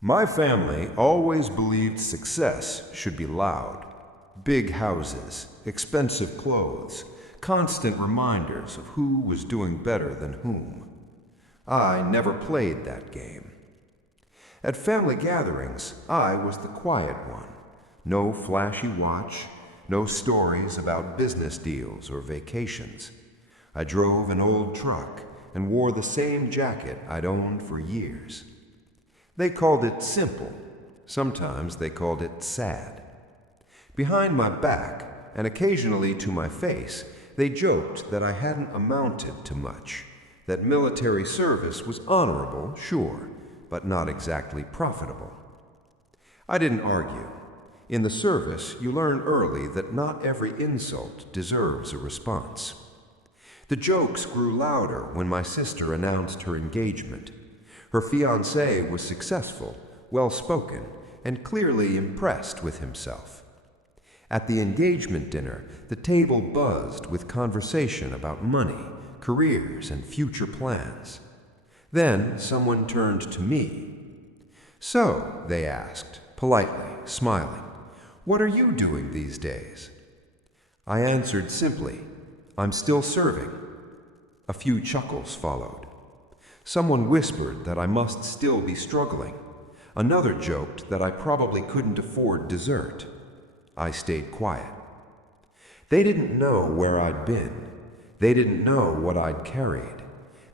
My family always believed success should be loud. Big houses, expensive clothes, constant reminders of who was doing better than whom. I never played that game. At family gatherings, I was the quiet one. No flashy watch, no stories about business deals or vacations. I drove an old truck and wore the same jacket I'd owned for years. They called it simple. Sometimes they called it sad. Behind my back, and occasionally to my face, they joked that I hadn't amounted to much, that military service was honorable, sure, but not exactly profitable. I didn't argue. In the service, you learn early that not every insult deserves a response. The jokes grew louder when my sister announced her engagement. Her fiancé was successful, well-spoken, and clearly impressed with himself. At the engagement dinner, the table buzzed with conversation about money, careers, and future plans. Then someone turned to me. "So," they asked, politely, smiling, "what are you doing these days?" I answered simply, "I'm still serving." A few chuckles followed. Someone whispered that I must still be struggling. Another joked that I probably couldn't afford dessert. I stayed quiet. They didn't know where I'd been. They didn't know what I'd carried.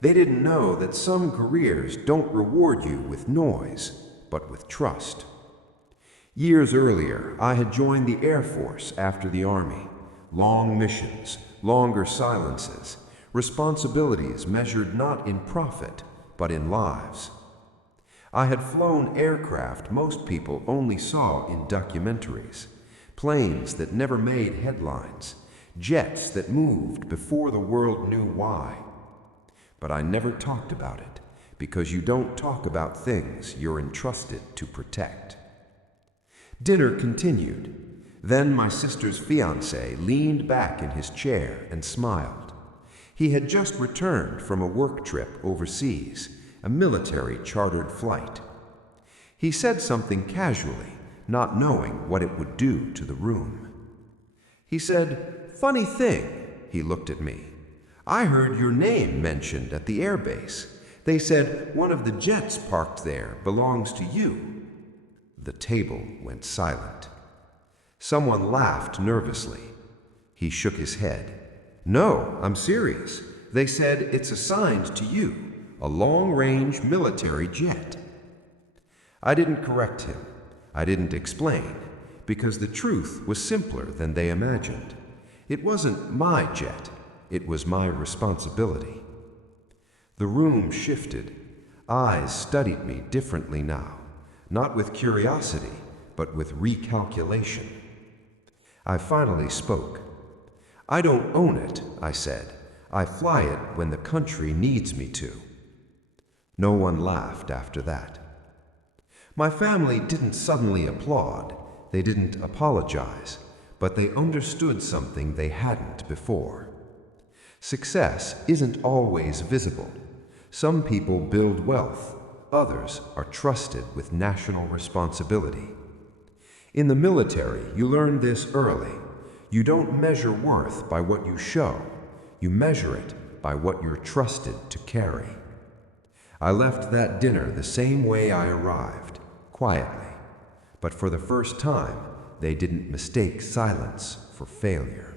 They didn't know that some careers don't reward you with noise, but with trust. Years earlier, I had joined the Air Force after the Army. Long missions, longer silences, responsibilities measured not in profit, but in lives. I had flown aircraft most people only saw in documentaries, planes that never made headlines, jets that moved before the world knew why. But I never talked about it, because you don't talk about things you're entrusted to protect. Dinner continued. Then my sister's fiancé leaned back in his chair and smiled. He had just returned from a work trip overseas, a military chartered flight. He said something casually, not knowing what it would do to the room. He said, "Funny thing," he looked at me. "I heard your name mentioned at the airbase. They said one of the jets parked there belongs to you." The table went silent. Someone laughed nervously. He shook his head. "No, I'm serious. They said it's assigned to you, a long-range military jet." I didn't correct him. I didn't explain, because the truth was simpler than they imagined. It wasn't my jet. It was my responsibility. The room shifted. Eyes studied me differently now, not with curiosity, but with recalculation. I finally spoke. "I don't own it," I said. "I fly it when the country needs me to." No one laughed after that. My family didn't suddenly applaud. They didn't apologize, but they understood something they hadn't before. Success isn't always visible. Some people build wealth, others are trusted with national responsibility. In the military, you learn this early. You don't measure worth by what you show. You measure it by what you're trusted to carry. I left that dinner the same way I arrived, quietly. But for the first time, they didn't mistake silence for failure.